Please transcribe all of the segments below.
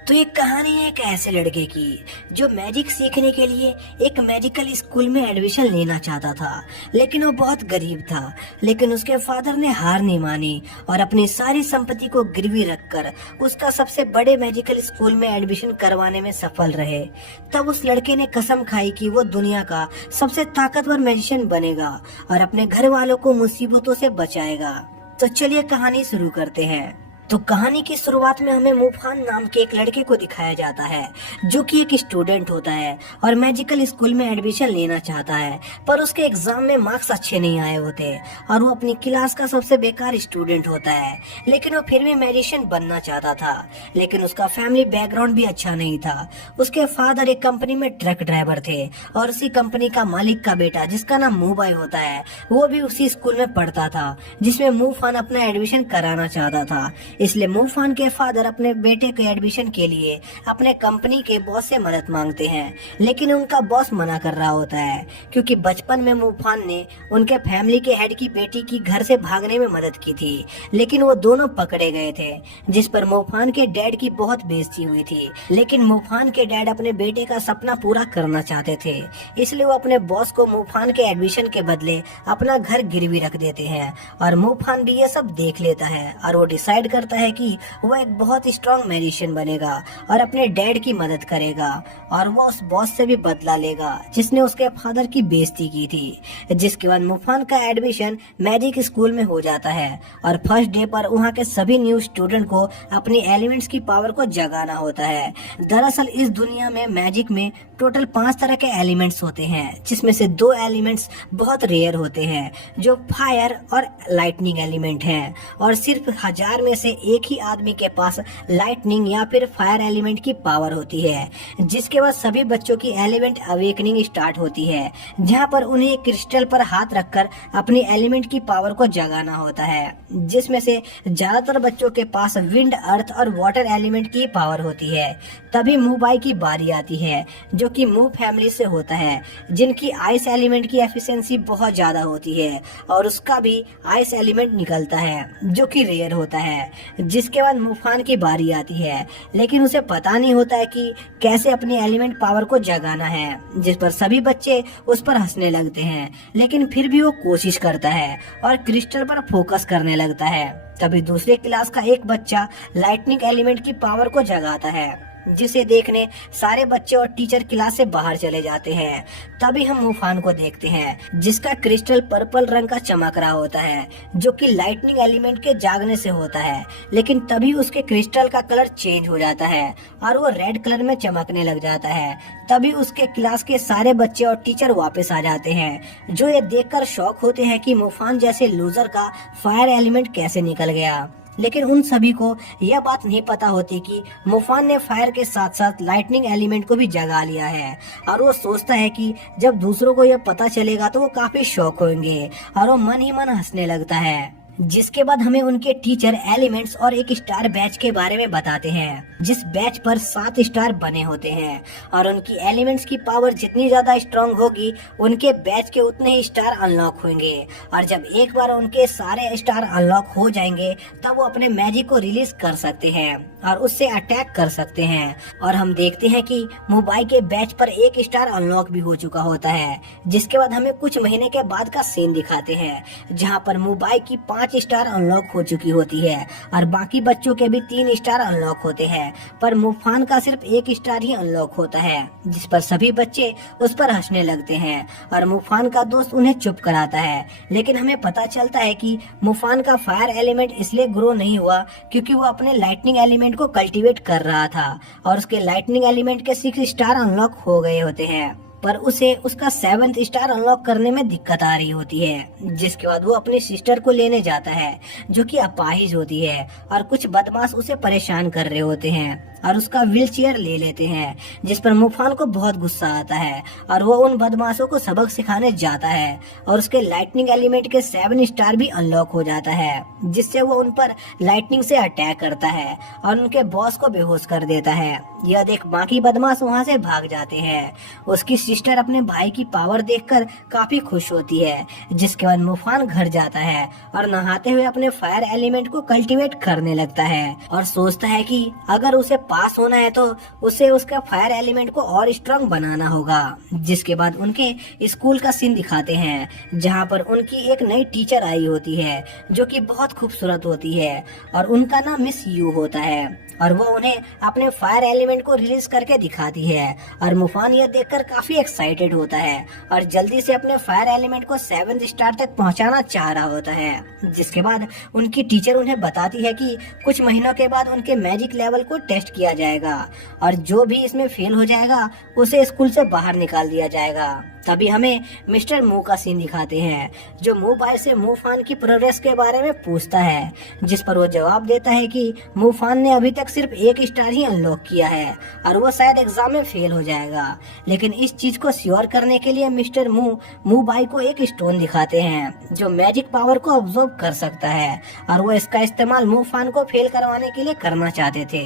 तो ये कहानी है एक ऐसे लड़के की जो मैजिक सीखने के लिए एक मैजिकल स्कूल में एडमिशन लेना चाहता था। लेकिन वो बहुत गरीब था। लेकिन उसके फादर ने हार नहीं मानी और अपनी सारी संपत्ति को गिरवी रखकर उसका सबसे बड़े मैजिकल स्कूल में एडमिशन करवाने में सफल रहे। तब उस लड़के ने कसम खाई कि वो दुनिया का सबसे ताकतवर मैजिशियन बनेगा और अपने घर वालों को मुसीबतों से बचाएगा। तो चलिए कहानी शुरू करते हैं। तो कहानी की शुरुआत में हमें मुफान नाम के एक लड़के को दिखाया जाता है जो कि एक स्टूडेंट होता है और मैजिकल स्कूल में एडमिशन लेना चाहता है, पर उसके एग्जाम में मार्क्स अच्छे नहीं आए होते और वो अपनी क्लास का सबसे बेकार स्टूडेंट होता है। लेकिन वो फिर भी मैजिशियन बनना चाहता था। लेकिन उसका फैमिली बैकग्राउंड भी अच्छा नहीं था। उसके फादर एक कंपनी में ट्रक ड्राइवर थे और उसी कंपनी का मालिक का बेटा जिसका नाम मुबाई होता है वो भी उसी स्कूल में पढ़ता था जिसमें मुफान अपना एडमिशन कराना चाहता था। इसलिए मुफान के फादर अपने बेटे के एडमिशन के लिए अपने कंपनी के बॉस से मदद मांगते हैं। लेकिन उनका बॉस मना कर रहा होता है क्योंकि बचपन में मुफान ने उनके फैमिली के हेड की बेटी की घर से भागने में मदद की थी। लेकिन वो दोनों पकड़े गए थे जिस पर मुफान के डैड की बहुत बेइज्जती हुई थी। लेकिन मुफान के डैड अपने बेटे का सपना पूरा करना चाहते थे, इसलिए वो अपने बॉस को मुफान के एडमिशन के बदले अपना घर गिरवी रख देते हैं और मुफान भी ये सब देख लेता है और वो डिसाइड करता है कि वो एक बहुत स्ट्रॉन्ग मैजिशियन बनेगा और अपने डैड की मदद करेगा और वो उस बॉस से भी बदला लेगा जिसने उसके फादर की बेइज्जती की थी। जिसके बाद मुफान का एडमिशन मैजिक स्कूल में हो जाता है और फर्स्ट डे पर वहाँ के सभी न्यू स्टूडेंट को अपनी एलिमेंट्स की पावर को जगाना होता है। दरअसल इस दुनिया में मैजिक में टोटल 5 तरह के एलिमेंट्स होते हैं, जिसमें से 2 एलिमेंट्स बहुत रेयर होते हैं जो फायर और लाइटनिंग एलिमेंट हैं और सिर्फ 1000 में से एक ही आदमी के पास लाइटनिंग या फिर फायर एलिमेंट की पावर होती है। जिसके बाद सभी बच्चों की एलिमेंट अवेकनिंग स्टार्ट होती है जहां पर उन्हें क्रिस्टल पर हाथ रखकर अपनी एलिमेंट की पावर को जगाना होता है, जिसमें से ज्यादातर बच्चों के पास विंड, अर्थ और वाटर एलिमेंट की पावर होती है। तभी मुबाई की बारी आती है जो कि मू फैमिली से होता है, जिनकी आइस एलिमेंट की एफिशिएंसी बहुत ज्यादा होती है और उसका भी आइस एलिमेंट निकलता है जो कि रेयर होता है। जिसके बाद मुफान की बारी आती है, लेकिन उसे पता नहीं होता है कि कैसे अपनी एलिमेंट पावर को जगाना है, जिस पर सभी बच्चे उस पर हंसने लगते हैं। लेकिन फिर भी वो कोशिश करता है और क्रिस्टल पर फोकस करने लगता है। तभी दूसरे क्लास का एक बच्चा लाइटनिंग एलिमेंट की पावर को जगाता है, जिसे देखने सारे बच्चे और टीचर क्लास से बाहर चले जाते हैं। तभी हम मुफान को देखते हैं जिसका क्रिस्टल पर्पल रंग का चमक रहा होता है जो कि लाइटनिंग एलिमेंट के जागने से होता है। लेकिन तभी उसके क्रिस्टल का कलर चेंज हो जाता है और वो रेड कलर में चमकने लग जाता है। तभी उसके क्लास के सारे बच्चे और टीचर वापस आ जाते हैं जो ये देखकर शॉक होते हैं कि मुफान जैसे लूजर का फायर एलिमेंट कैसे निकल गया। लेकिन उन सभी को यह बात नहीं पता होती कि मुफान ने फायर के साथ साथ लाइटनिंग एलिमेंट को भी जगा लिया है और वो सोचता है कि जब दूसरों को यह पता चलेगा तो वो काफी शॉक होंगे और वो मन ही मन हंसने लगता है। जिसके बाद हमें उनके टीचर एलिमेंट्स और एक स्टार बैच के बारे में बताते हैं, जिस बैच पर 7 स्टार बने होते हैं और उनकी एलिमेंट्स की पावर जितनी ज्यादा स्ट्रांग होगी उनके बैच के उतने ही स्टार अनलॉक होंगे और जब एक बार उनके सारे स्टार अनलॉक हो जाएंगे तब वो अपने मैजिक को रिलीज कर सकते हैं और उससे अटैक कर सकते हैं। और हम देखते हैं कि मुबाई के बैच पर 1 स्टार अनलॉक भी हो चुका होता है। जिसके बाद हमें कुछ महीने के बाद का सीन दिखाते हैं जहाँ पर मुबाई की 5 स्टार अनलॉक हो चुकी होती है और बाकी बच्चों के भी 3 स्टार अनलॉक होते हैं, पर मुफान का सिर्फ 1 स्टार ही अनलॉक होता है, जिस पर सभी बच्चे उस पर हंसने लगते हैं और मुफान का दोस्त उन्हें चुप कराता है। लेकिन हमें पता चलता है कि मुफान का फायर एलिमेंट इसलिए ग्रो नहीं हुआ क्योंकि वो अपने लाइटनिंग एलिमेंट को कल्टीवेट कर रहा था और उसके लाइटनिंग एलिमेंट के 6 स्टार अनलॉक हो गए होते हैं, पर उसे उसका 7th स्टार अनलॉक करने में दिक्कत आ रही होती है। जिसके बाद वो अपनी सिस्टर को लेने जाता है जो कि अपाहिज होती है और कुछ बदमाश उसे परेशान कर रहे होते हैं और उसका व्हील चेयर ले लेते हैं, जिस पर मुफान को बहुत गुस्सा आता है और वो उन बदमाशों को सबक सिखाने जाता है और उसके लाइटनिंग एलिमेंट के 7 स्टार भी अनलॉक हो जाता है, जिससे वो उन पर लाइटनिंग से अटैक करता है और उनके बॉस को बेहोश कर देता है। यह देख बाकी बदमाश वहाँ से भाग जाते हैं। उसकी सिस्टर अपने भाई की पावर देखकर काफी खुश होती है। जिसके बाद मुफान घर जाता है और नहाते हुए अपने फायर एलिमेंट को कल्टीवेट करने लगता है और सोचता है कि अगर उसे पास होना है तो उसे उसका फायर एलिमेंट को और स्ट्रांग बनाना होगा। जिसके बाद उनके स्कूल का सीन दिखाते हैं जहाँ पर उनकी एक नई टीचर आई होती है जो कि बहुत खूबसूरत होती है और उनका नाम मिस यू होता है और वो उन्हें अपने फायर एलिमेंट को रिलीज करके दिखाती है और मुफान ये देखकर काफी एक्साइटेड होता है और जल्दी से अपने फायर एलिमेंट को 7th स्टार तक पहुंचाना चाह रहा होता है। जिसके बाद उनकी टीचर उन्हें बताती है कि कुछ महीनों के बाद उनके मैजिक लेवल को टेस्ट किया जाएगा और जो भी इसमें फेल हो जाएगा उसे स्कूल से बाहर निकाल दिया जाएगा। तभी हमें मिस्टर मू का सीन दिखाते हैं जो मूफान से मूफान की प्रोग्रेस के बारे में पूछता है, जिस पर वो जवाब देता है कि मूफान ने अभी तक सिर्फ 1 स्टार ही अनलॉक किया है और वो शायद एग्जाम में फेल हो जाएगा। लेकिन इस चीज को श्योर करने के लिए मिस्टर मू बाई को एक स्टोन दिखाते हैं जो मैजिक पावर को ऑब्जर्व कर सकता है और वो इसका इस्तेमाल मूफान को फेल करवाने के लिए करना चाहते थे।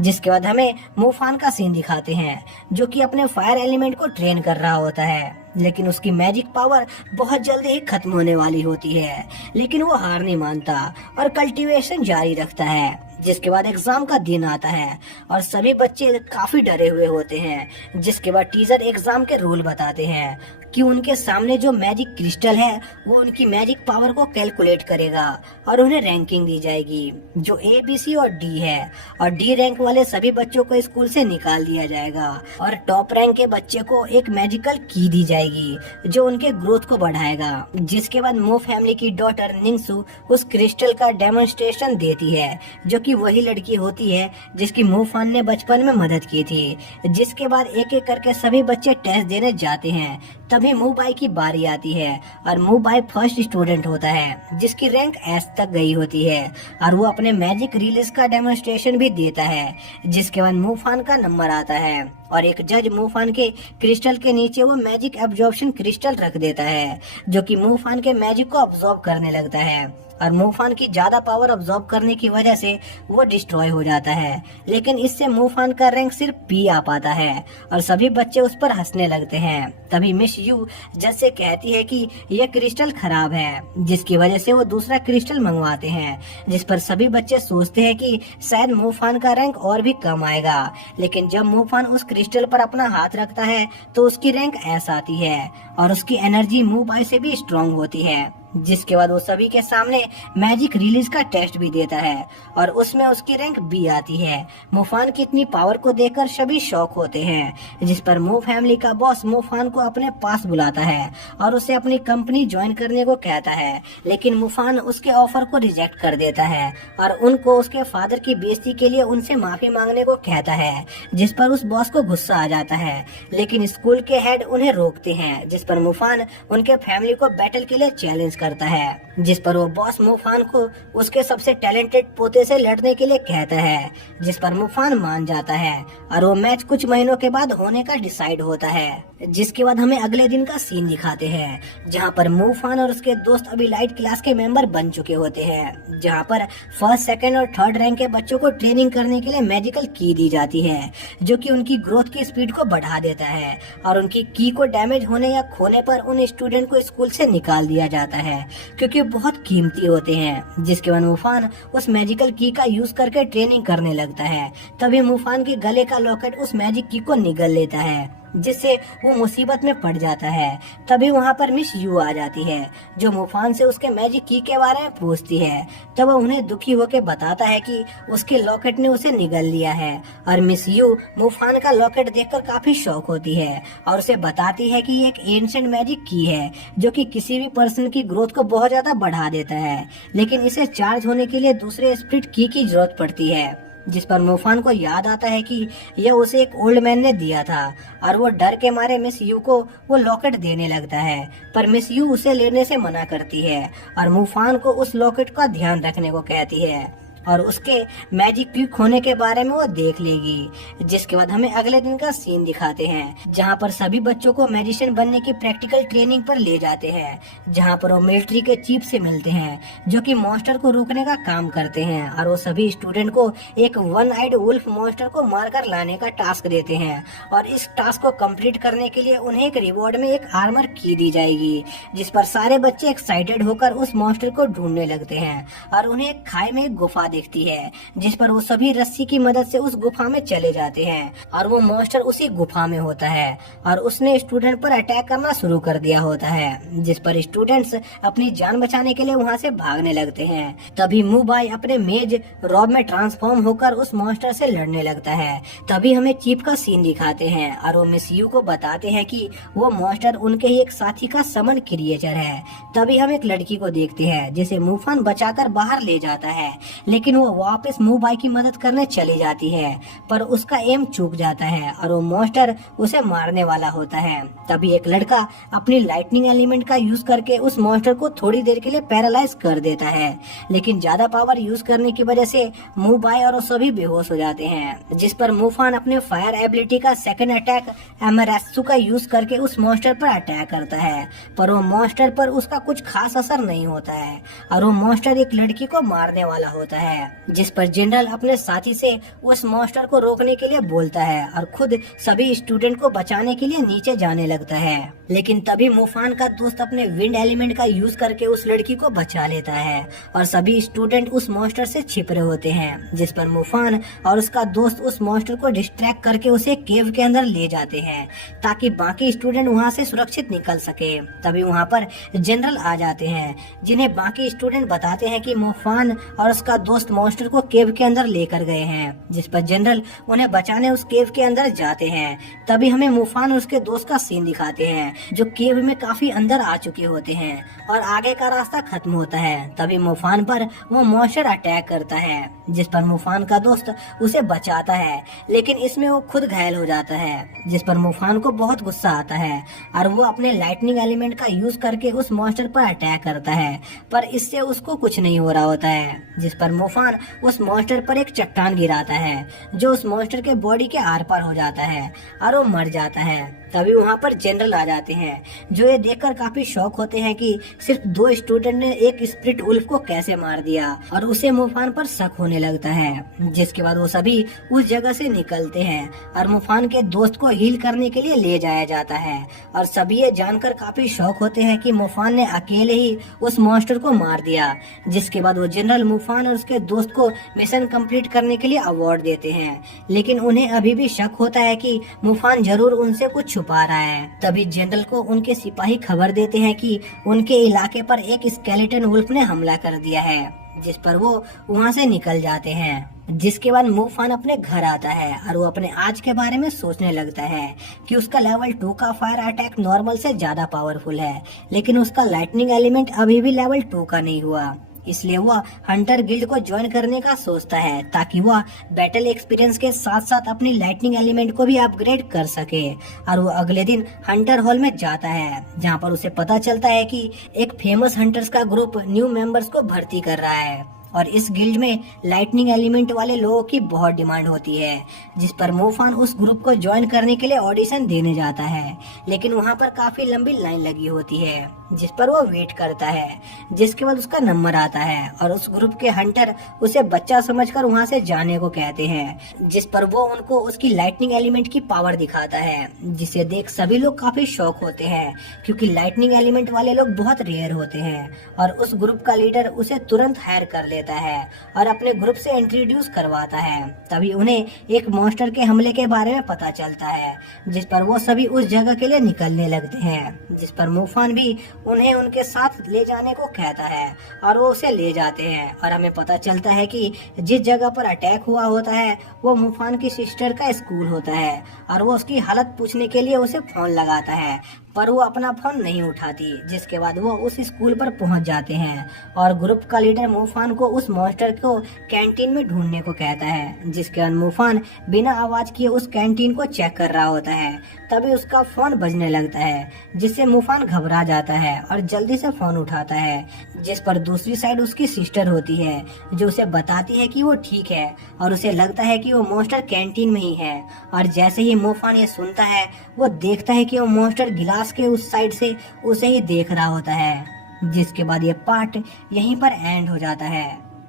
जिसके बाद हमें मूफान का सीन दिखाते हैं जो कि अपने फायर एलिमेंट को ट्रेन कर रहा होता है, लेकिन उसकी मैजिक पावर बहुत जल्दी ही खत्म होने वाली होती है। लेकिन वो हार नहीं मानता और कल्टीवेशन जारी रखता है। जिसके बाद एग्जाम का दिन आता है और सभी बच्चे काफी डरे हुए होते हैं। जिसके बाद टीचर एग्जाम के रूल बताते हैं कि उनके सामने जो मैजिक क्रिस्टल है वो उनकी मैजिक पावर को कैलकुलेट करेगा और उन्हें रैंकिंग दी जाएगी जो A, B, C और D है और D रैंक वाले सभी बच्चों को स्कूल से निकाल दिया जाएगा और टॉप रैंक के बच्चे को एक मैजिकल की दी जाएगी जो उनके ग्रोथ को बढ़ाएगा। जिसके बाद मो फैमिली की डॉटर निंगसू उस क्रिस्टल का डेमोन्स्ट्रेशन देती है जो कि वही लड़की होती है जिसकी मूफान ने बचपन में मदद की थी। जिसके बाद एक एक करके सभी बच्चे टेस्ट देने जाते हैं। तभी मूबाई की बारी आती है और मूबाई फर्स्ट स्टूडेंट होता है जिसकी रैंक एस तक गई होती है और वो अपने मैजिक रिलीज का डेमोन्स्ट्रेशन भी देता है। जिसके बाद मूफान का नंबर आता है और एक जज मूफान के क्रिस्टल के नीचे वो मैजिक एब्जॉर्प्शन क्रिस्टल रख देता है जो कि मूफान के मैजिक को ऑब्जॉर्ब करने लगता है और मूफान की ज्यादा पावर ऑब्जॉर्ब करने की वजह से वो डिस्ट्रॉय हो जाता है। लेकिन इससे मूफान का रैंक सिर्फ पी आ पाता है और सभी बच्चे उस पर हंसने लगते हैं। तभी मिस यू जज से कहती है कि यह क्रिस्टल खराब है, जिसकी वजह से वो दूसरा क्रिस्टल मंगवाते हैं। जिस पर सभी बच्चे सोचते हैं कि शायद मूफान का रैंक और भी कम आएगा। लेकिन जब मूफान उस क्रिस्टल पर अपना हाथ रखता है तो उसकी रैंक एस आती है और उसकी एनर्जी मूबाई से भी स्ट्रॉन्ग होती है। जिसके बाद वो सभी के सामने मैजिक रिलीज का टेस्ट भी देता है और उसमें उसकी रैंक बी आती है। मूफान की इतनी पावर को देखकर सभी शॉक होते हैं। जिस पर मू फैमिली का बॉस मूफान को अपने पास बुलाता है और उसे अपनी कंपनी ज्वाइन करने को कहता है। लेकिन मूफान उसके ऑफर को रिजेक्ट कर देता है और उनको उसके फादर की बेइज्जती के लिए उनसे माफी मांगने को कहता है। जिस पर उस बॉस को गुस्सा आ जाता है, लेकिन स्कूल के हेड उन्हें रोकते हैं। जिस पर मूफान उनके फैमिली को बैटल के लिए चैलेंज करता है। जिस पर वो बॉस मूफान को उसके सबसे टैलेंटेड पोते से लड़ने के लिए कहता है। जिस पर मूफान मान जाता है और वो मैच कुछ महीनों के बाद होने का डिसाइड होता है। जिसके बाद हमें अगले दिन का सीन दिखाते हैं जहाँ पर मूफान और उसके दोस्त अभी लाइट क्लास के मेंबर बन चुके होते हैं, जहाँ पर फर्स्ट, सेकंड और थर्ड रैंक के बच्चों को ट्रेनिंग करने के लिए मैजिकल की दी जाती है जो कि उनकी ग्रोथ की स्पीड को बढ़ा देता है और उनकी की को डैमेज होने या खोने पर उन स्टूडेंट को स्कूल से निकाल दिया जाता है क्योंकि बहुत कीमती होते हैं। जिसके बाद मूफान उस मैजिकल की का यूज करके ट्रेनिंग करने लगता है। तभी मूफान के गले का लॉकेट उस मैजिक की को निगल लेता है जिससे वो मुसीबत में पड़ जाता है। तभी वहाँ पर मिस यू आ जाती है जो मूफान से उसके मैजिक की के बारे में पूछती है। तब वो उन्हें दुखी होकर बताता है कि उसके लॉकेट ने उसे निगल लिया है और मिस यू मूफान का लॉकेट देखकर काफी शॉक होती है और उसे बताती है कि ये एक एंशिएंट मैजिक की है जो कि किसी भी पर्सन की ग्रोथ को बहुत ज्यादा बढ़ा देता है, लेकिन इसे चार्ज होने के लिए दूसरे स्पिरिट की जरूरत पड़ती है। जिस पर मूफान को याद आता है कि यह उसे एक ओल्ड मैन ने दिया था और वो डर के मारे मिस यू को वो लॉकेट देने लगता है, पर मिस यू उसे लेने से मना करती है और मूफान को उस लॉकेट का ध्यान रखने को कहती है और उसके मैजिक की खोने के बारे में वो देख लेगी। जिसके बाद हमें अगले दिन का सीन दिखाते हैं जहाँ पर सभी बच्चों को मैजिशियन बनने की प्रैक्टिकल ट्रेनिंग पर ले जाते हैं, जहाँ पर वो मिलिट्री के चीफ से मिलते हैं जो कि मॉन्स्टर को रोकने का काम करते हैं और वो सभी स्टूडेंट को एक वन आइड वुल्फ मॉन्स्टर को मारकर लाने का टास्क देते हैं और इस टास्क को कंप्लीट करने के लिए उन्हें एक रिवॉर्ड में एक आर्मर की दी जाएगी। जिस पर सारे बच्चे एक्साइटेड होकर उस मॉन्स्टर को ढूंढने लगते हैं और उन्हें एक खाई में एक गुफा दिखती है, जिस पर वो सभी रस्सी की मदद से उस गुफा में चले जाते हैं और वो मॉन्स्टर उसी गुफा में होता है और उसने स्टूडेंट पर अटैक करना शुरू कर दिया होता है, जिस पर स्टूडेंट्स अपनी जान बचाने के लिए वहाँ से भागने लगते हैं। तभी मूबाई अपने मेज रॉब में ट्रांसफॉर्म होकर उस मॉन्स्टर से लड़ने लगता है। तभी हमें चीप का सीन दिखाते हैं और वो मिस यू को बताते हैं कि वो मॉन्स्टर उनके ही एक साथी का समन क्रिएचर है। तभी हम एक लड़की को देखते हैं जिसे मूफान बचाकर बाहर ले जाता है, लेकिन वो वापस मूबाई की मदद करने चली जाती है, पर उसका एम चूक जाता है और वो मॉन्स्टर उसे मारने वाला होता है। तभी एक लड़का अपनी लाइटनिंग एलिमेंट का यूज करके उस मॉन्स्टर को थोड़ी देर के लिए पैरालाइज कर देता है, लेकिन ज्यादा पावर यूज करने की वजह से मूबाई और वो सभी बेहोश हो जाते हैं, जिस पर मूफान अपने फायर एबिलिटी का सेकंड अटैक एमरात्सु का यूज करके उस मॉन्स्टर पर अटैक करता है, पर वो मॉन्स्टर पर उसका कुछ खास असर नहीं होता है और वो मॉन्स्टर एक लड़की को मारने वाला होता है, जिस पर जनरल अपने साथी से उस मॉन्स्टर को रोकने के लिए बोलता है और खुद सभी स्टूडेंट को बचाने के लिए नीचे जाने लगता है। लेकिन तभी मूफान का दोस्त अपने विंड एलिमेंट का यूज करके उस लड़की को बचा लेता है और सभी स्टूडेंट उस मॉन्स्टर से छिप रहे होते हैं, जिस पर मूफान और उसका दोस्त उस मॉन्स्टर को डिस्ट्रैक्ट करके उसे केव के अंदर ले जाते हैं ताकि बाकी स्टूडेंट वहां से सुरक्षित निकल सके। तभी वहां पर जनरल आ जाते हैं, जिन्हें बाकी स्टूडेंट बताते हैं कि मूफान और उसका दोस्त मॉन्स्टर को केव के अंदर लेकर गए हैं, जिस पर जनरल उन्हें बचाने उस केव के अंदर जाते हैं। तभी हमें मूफान और उसके दोस्त का सीन दिखाते हैं जो केव में काफी अंदर आ चुके होते हैं और आगे का रास्ता खत्म होता है। तभी मूफान पर वो मॉन्स्टर अटैक करता है, जिस पर मूफान का दोस्त उसे बचाता है, लेकिन इसमें वो खुद घायल हो जाता है, जिस पर मूफान को बहुत गुस्सा आता है और वो अपने लाइटनिंग एलिमेंट का यूज करके उस मॉन्स्टर पर अटैक करता है, पर इससे उसको कुछ नहीं हो रहा होता है, जिस पर मूफान उस मॉन्स्टर पर एक चट्टान गिराता है जो उस मॉन्स्टर के बॉडी के आर पार हो जाता है और वो मर जाता है। तभी वहाँ पर जनरल आ जाते हैं, जो ये देखकर काफी शॉक होते हैं कि सिर्फ 2 स्टूडेंट ने एक स्प्लिट वुल्फ को कैसे मार दिया और उसे मूफान पर शक होने लगता है। जिसके बाद वो सभी उस जगह से निकलते हैं और मूफान के दोस्त को हील करने के लिए ले जाया जाता है और सभी ये जानकर काफी शॉक होते हैं कि मूफान ने अकेले ही उस मॉन्स्टर को मार दिया। जिसके बाद वो जनरल मूफान और उसके दोस्त को मिशन कंप्लीट करने के लिए अवार्ड देते हैं, लेकिन उन्हें अभी भी शक होता है कि मूफान जरूर उनसे कुछ छुपा रहा है। तभी जनरल को उनके सिपाही खबर देते हैं कि उनके इलाके पर एक स्केलेटन वुल्फ ने हमला कर दिया है, जिस पर वो वहाँ से निकल जाते हैं। जिसके बाद मूफान अपने घर आता है और वो अपने आज के बारे में सोचने लगता है कि उसका लेवल 2 का फायर अटैक नॉर्मल से ज्यादा पावरफुल है, लेकिन उसका लाइटनिंग एलिमेंट अभी भी लेवल 2 का नहीं हुआ। इसलिए वह हंटर गिल्ड को ज्वाइन करने का सोचता है ताकि वह बैटल एक्सपीरियंस के साथ साथ अपनी लाइटनिंग एलिमेंट को भी अपग्रेड कर सके। और वो अगले दिन हंटर हॉल में जाता है, जहाँ पर उसे पता चलता है कि एक फेमस हंटर्स का ग्रुप न्यू मेंबर्स को भर्ती कर रहा है और इस गिल्ड में लाइटनिंग एलिमेंट वाले लोगों की बहुत डिमांड होती है, जिस पर मूफान उस ग्रुप को ज्वाइन करने के लिए ऑडिशन देने जाता है, लेकिन वहाँ पर काफी लंबी लाइन लगी होती है, जिस पर वो वेट करता है। जिसके बाद उसका नंबर आता है और उस ग्रुप के हंटर उसे बच्चा समझकर वहाँ से जाने को कहते हैं, जिस पर वो उनको उसकी लाइटनिंग एलिमेंट की पावर दिखाता है, जिसे देख सभी लोग काफी शॉक होते हैं क्योंकि लाइटनिंग एलिमेंट वाले लोग बहुत रेयर होते हैं। और उस ग्रुप का लीडर उसे तुरंत हायर कर लेता है और अपने ग्रुप से इंट्रोड्यूस करवाता है। तभी उन्हें एक मॉन्स्टर के हमले के बारे में पता चलता है, जिस पर वो सभी उस जगह के लिए निकलने लगते हैं, जिस पर मूफान भी उन्हें उनके साथ ले जाने को कहता है और वो उसे ले जाते हैं। और हमें पता चलता है कि जिस जगह पर अटैक हुआ होता है वो मूफान की सिस्टर का स्कूल होता है और वो उसकी हालत पूछने के लिए उसे फोन लगाता है, पर वो अपना फोन नहीं उठाती। जिसके बाद वो उस स्कूल पर पहुंच जाते हैं और ग्रुप का लीडर मूफान को उस मॉन्स्टर को कैंटीन में ढूंढने को कहता है, जिसके बाद मूफान बिना आवाज किए उस कैंटीन को चेक कर रहा होता है। तभी उसका फोन बजने लगता है, जिससे मूफान घबरा जाता है और जल्दी से फोन उठाता है, जिस पर दूसरी साइड उसकी सिस्टर होती है जो उसे बताती है कि वो ठीक है और उसे लगता है कि वो मॉन्स्टर कैंटीन में ही है। और जैसे ही मूफान ये सुनता है वो देखता है कि वो मॉन्स्टर गिलास के उस साइड से उसे ही देख रहा होता है। जिसके बाद ये पार्ट यहीं पर एंड हो जाता है।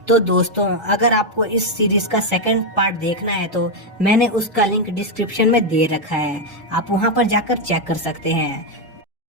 तो दोस्तों, अगर आपको इस सीरीज का सेकंड पार्ट देखना है तो मैंने उसका लिंक डिस्क्रिप्शन में दे रखा है, आप वहां पर जाकर चेक कर सकते हैं।